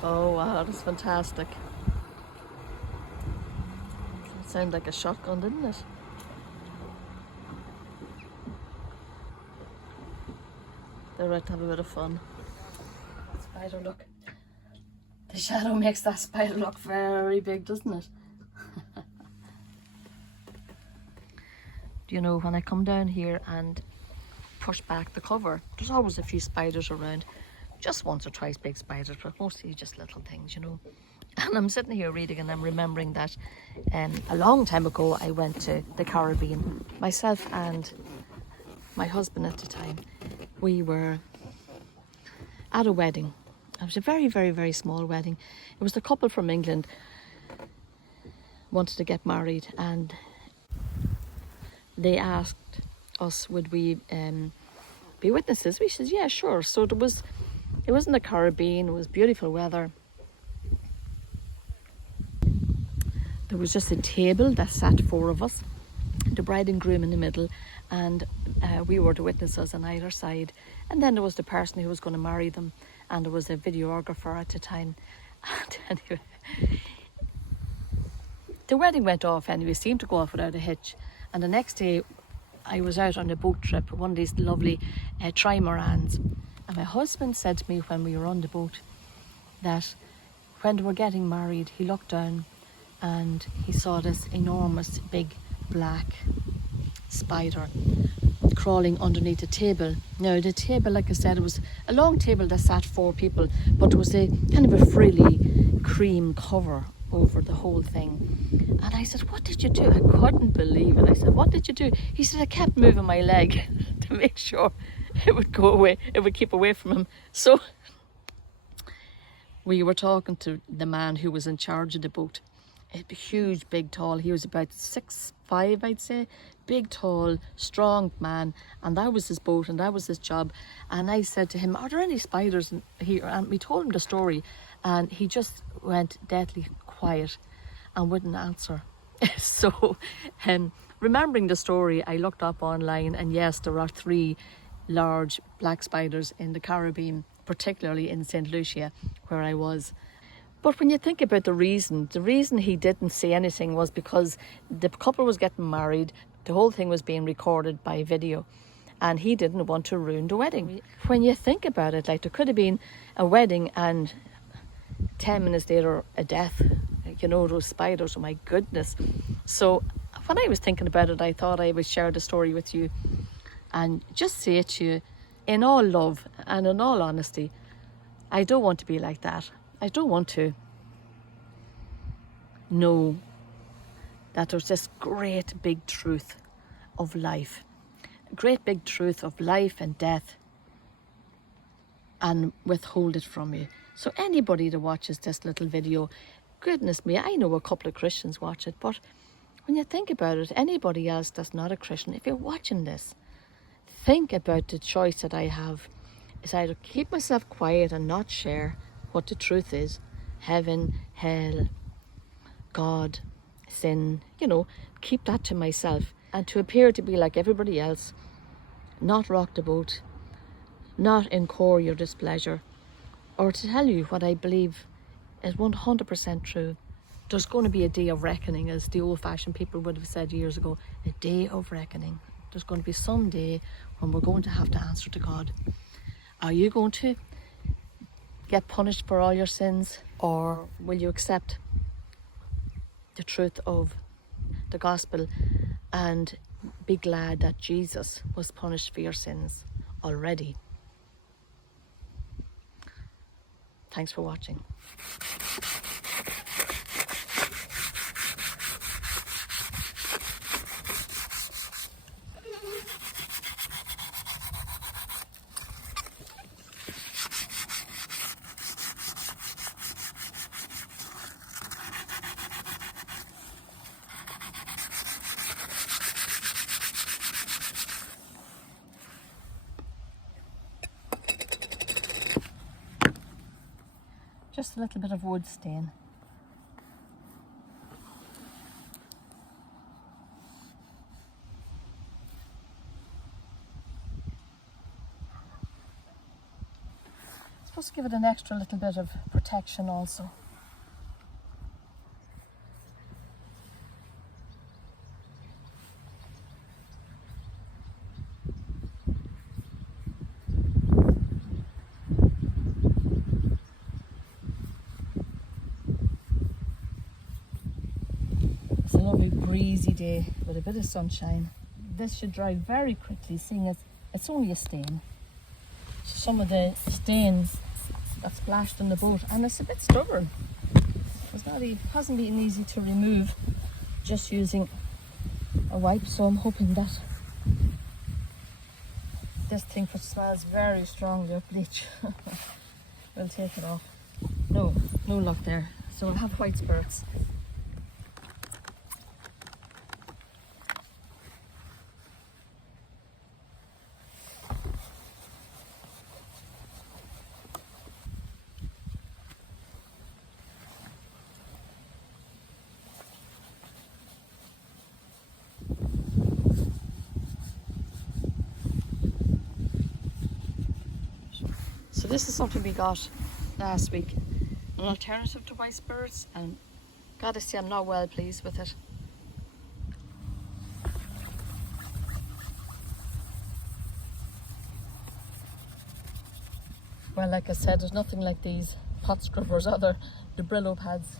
Oh wow, that's fantastic. It sounded like a shotgun, didn't it? They're right to have a bit of fun. That spider, look. The shadow makes that spider look very big, doesn't it? Do you know, when I come down here and push back the cover, there's always a few spiders around. Just once or twice big spiders, but mostly just little things, you know. And I'm sitting here reading and I'm remembering that a long time ago I went to the Caribbean. Myself and my husband at the time, we were at a wedding. It was a very, very, very small wedding. It was the couple from England wanted to get married, and they asked us would we be witnesses. We said, yeah, sure. So it was in the Caribbean. It was beautiful weather. There was just a table that sat four of us, the bride and groom in the middle, and we were the witnesses on either side. And then there was the person who was going to marry them, and there was a videographer at the time. And anyway, the wedding went off anyway, seemed to go off without a hitch. And the next day, I was out on a boat trip, one of these lovely trimarans. And my husband said to me when we were on the boat that when they were getting married, he looked down and he saw this enormous big black spider crawling underneath the table. Now the table, like I said, it was a long table that sat four people, but there was a kind of a frilly cream cover over the whole thing. And I said, what did you do? I couldn't believe it. I said, what did you do? He said, I kept moving my leg to make sure it would go away, it would keep away from him. So we were talking to the man who was in charge of the boat. A huge, big, tall, he was about 6'5", I'd say. Big, tall, strong man. And that was his boat and that was his job. And I said to him, are there any spiders in here? And we told him the story. And he just went deadly quiet and wouldn't answer. So, remembering the story, I looked up online, and yes, there are 3 large black spiders in the Caribbean, particularly in St. Lucia, where I was. But when you think about the reason he didn't say anything was because the couple was getting married, the whole thing was being recorded by video, and he didn't want to ruin the wedding. When you think about it, like, there could have been a wedding and 10 minutes later a death. You know, those spiders, oh my goodness. So when I was thinking about it, I thought I would share the story with you and just say to you, in all love and in all honesty, I don't want to be like that. I don't want to know that there's this great big truth of life, great big truth of life and death, and withhold it from you. So anybody that watches this little video, goodness me, I know a couple of Christians watch it, but when you think about it, anybody else that's not a Christian, if you're watching this, think about the choice that I have. Is either keep myself quiet and not share what the truth is, heaven, hell, God, sin, you know, keep that to myself, and to appear to be like everybody else, not rock the boat, not incur your displeasure, or to tell you what I believe is 100% true. There's going to be a day of reckoning, as the old-fashioned people would have said years ago, a day of reckoning. There's going to be some day when we're going to have to answer to God. Are you going to get punished for all your sins, or will you accept the truth of the gospel and be glad that Jesus was punished for your sins already? Thanks for watching. Just a little bit of wood stain. I suppose just give it an extra little bit of protection also. It's a lovely breezy day with a bit of sunshine. This should dry very quickly, seeing as it's only a stain. Some of the stains that splashed on the boat, and it's a bit stubborn. Hasn't been easy to remove just using a wipe, so I'm hoping that this thing, which smells very strongly of bleach, will take it off. No luck there. So I'll have white spirits. So this is something we got last week, an alternative to white spirits, and gotta say I'm not well pleased with it. Well, like I said, there's nothing like these pot scrubbers or the Brillo pads.